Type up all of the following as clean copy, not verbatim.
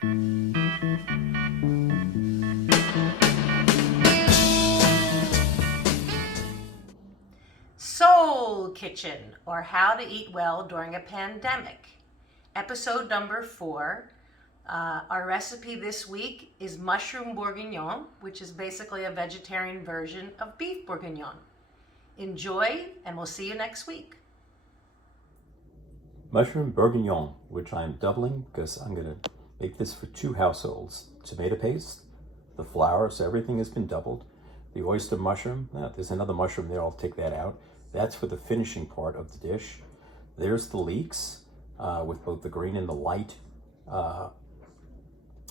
Soul Kitchen, or How to Eat Well During a Pandemic. Episode number 4. Our recipe this week is mushroom bourguignon, which is basically a vegetarian version of beef bourguignon. Enjoy, and we'll see you next week. Mushroom bourguignon, which I'm doubling because I'm going to make this for 2 households. Tomato paste, the flour, so everything has been doubled. The oyster mushroom, there's another mushroom there, I'll take that out. That's for the finishing part of the dish. There's the leeks with both the green and the light, and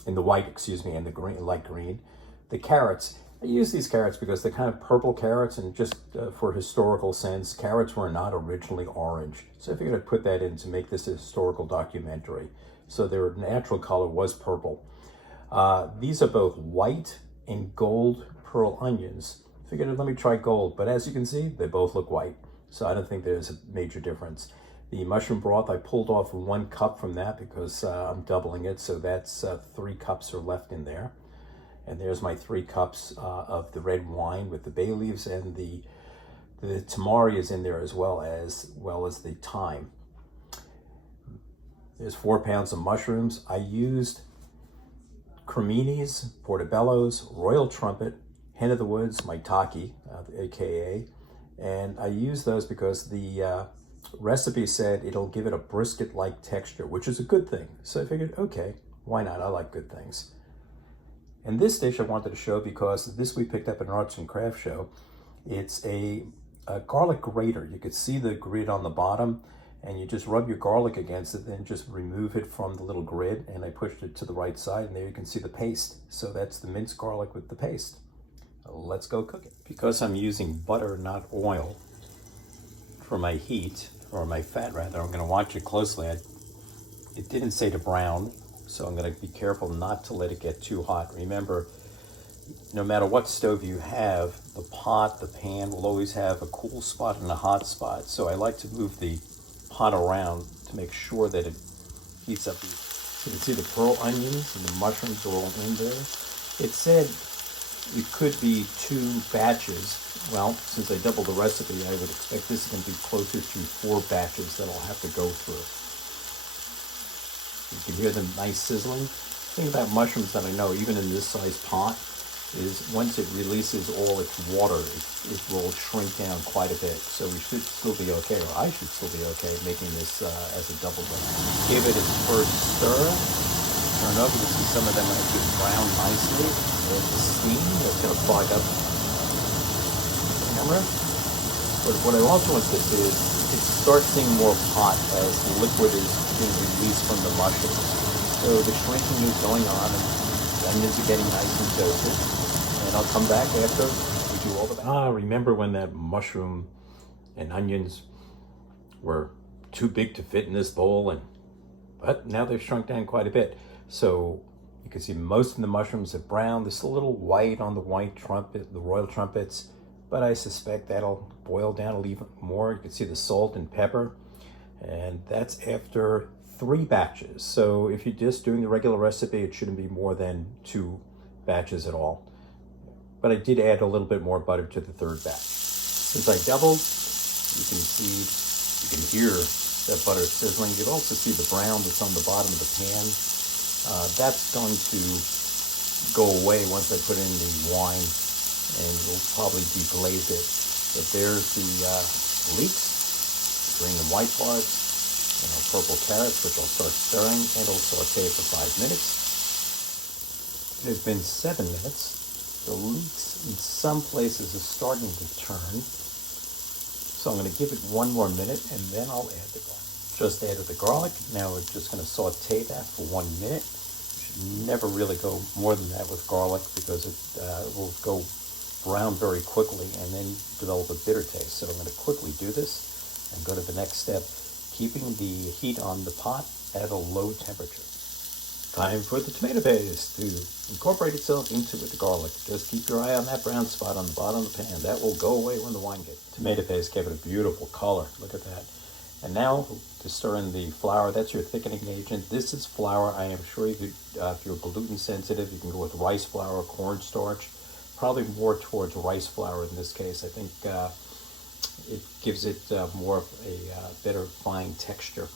the green, light green. The carrots, I use these carrots because they're kind of purple carrots, and just for historical sense, carrots were not originally orange. So I figured I'd put that in to make this a historical documentary. So their natural color was purple. These are both white and gold pearl onions. Figured let me try gold, but as you can see, they both look white. So I don't think there's a major difference. The mushroom broth, I pulled off 1 cup from that because I'm doubling it, so that's 3 cups are left in there. And there's my 3 cups of the red wine with the bay leaves, and the tamari is in there as well as the thyme. There's 4 pounds of mushrooms. I used creminis, portobellos, royal trumpet, hen of the woods, maitake, aka, and I use those because the recipe said it'll give it a brisket-like texture, which is a good thing. So I figured, okay, why not? I like good things. And this dish I wanted to show because this we picked up at an arts and crafts show. It's a garlic grater. You could see the grid on the bottom, and you just rub your garlic against it, then just remove it from the little grid, and I pushed it to the right side, and there you can see the paste. So that's the minced garlic with the paste. Let's go cook it. Because I'm using butter, not oil, for my heat, or my fat rather, I'm going to watch it closely. It didn't say to brown, so I'm going to be careful not to let it get too hot. Remember, no matter what stove you have, the pot, the pan will always have a cool spot and a hot spot. So I like to move the pot around to make sure that it heats up. You can see the pearl onions and the mushrooms are all in there. It said it could be 2 batches. Well, since I doubled the recipe, I would expect this is going to be closer to 4 batches that I'll have to go through. You can hear the nice sizzling. The thing about mushrooms that I know, even in this size pot, is once it releases all its water, it will shrink down quite a bit. So we should still be okay, or I should still be okay, making this as a double recipe. Give it its first stir. Turn over, you can see some of them are just brown nicely. There's the steam that's going to fog up the camera. But what I also want this is, it starts seeing more hot as the liquid is being released from the mushrooms. So the shrinking is going on, and the onions are getting nice and toasted. And I'll come back after we do all the back. Remember when that mushroom and onions were too big to fit in this bowl, but now they've shrunk down quite a bit. So you can see most of the mushrooms are brown. There's a little white on the white trumpet, the royal trumpets, but I suspect that'll boil down a little more. You can see the salt and pepper, and that's after 3 batches. So if you're just doing the regular recipe, it shouldn't be more than 2 batches at all. But I did add a little bit more butter to the 3rd batch. Since I doubled, you can hear that butter sizzling. You can also see the brown that's on the bottom of the pan. That's going to go away once I put in the wine, and we'll probably deglaze it. But there's the leeks, the green and white parts, and our purple carrots, which I'll start stirring, and I'll saute for 5 minutes. It has been 7 minutes. The leeks in some places are starting to turn. So I'm going to give it 1 more minute, and then I'll add the garlic. Just added the garlic. Now we're just going to saute that for 1 minute. You should never really go more than that with garlic because it will go brown very quickly and then develop a bitter taste. So I'm going to quickly do this and go to the next step, keeping the heat on the pot at a low temperature. Time for the tomato paste to incorporate itself into with the garlic. Just keep your eye on that brown spot on the bottom of the pan. That will go away when the wine gets. Tomato paste gave it a beautiful color. Look at that. And now to stir in the flour. That's your thickening agent. This is flour. I am sure you could, if you're gluten sensitive, you can go with rice flour, cornstarch. Probably more towards rice flour in this case. I think it gives it more of a better fine texture.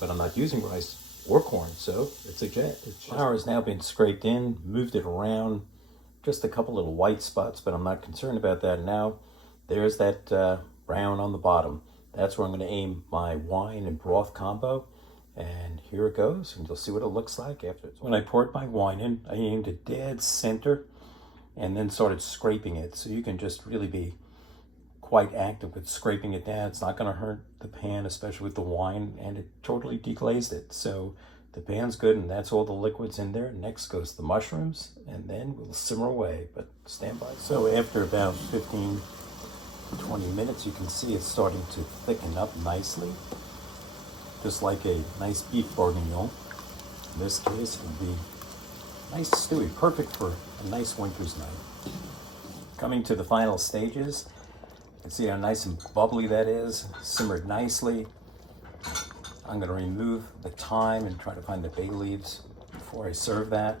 But I'm not using rice or corn, so it's a jet. Flour has now been scraped in, moved it around, just a couple little white spots, but I'm not concerned about that now. There's that brown on the bottom. That's where I'm going to aim my wine and broth combo. And here it goes, and you'll see what it looks like after. When I poured my wine in, I aimed it dead center and then started scraping it. So you can just really be quite active with scraping it down. It's not going to hurt the pan, especially with the wine, and it totally deglazed it. So the pan's good, and that's all the liquids in there. Next goes the mushrooms, and then we'll simmer away, but stand by. So after about 15 20 minutes, you can see it's starting to thicken up nicely, just like a nice beef bourguignon. In this case, it would be nice stewy, perfect for a nice winter's night. Coming to the final stages, you can see how nice and bubbly that is, simmered nicely. I'm going to remove the thyme and try to find the bay leaves before I serve that.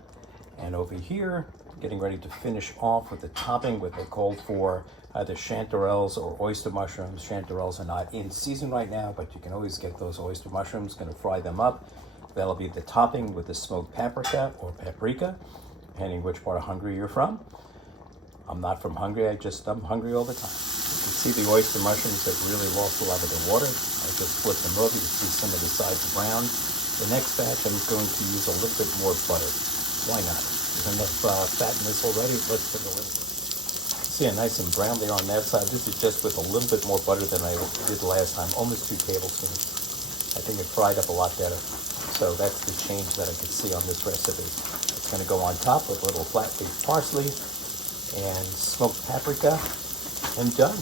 And over here, getting ready to finish off with the topping, what they called for either chanterelles or oyster mushrooms. Chanterelles are not in season right now, but you can always get those oyster mushrooms. Going to fry them up. That'll be the topping with the smoked paprika or paprika, depending which part of Hungary you're from. I'm not from Hungary, I'm hungry all the time. You can see the oyster mushrooms have really lost a lot of their water. I just flipped them over. You can see some of the sides brown. The next batch, I'm going to use a little bit more butter. Why not? There's enough fat in this already. Let's put a little bit. See how nice and brown they are on that side. This is just with a little bit more butter than I did last time, almost 2 tablespoons. I think it fried up a lot better. So that's the change that I could see on this recipe. It's going to go on top with a little flat leaf parsley and smoked paprika, and done.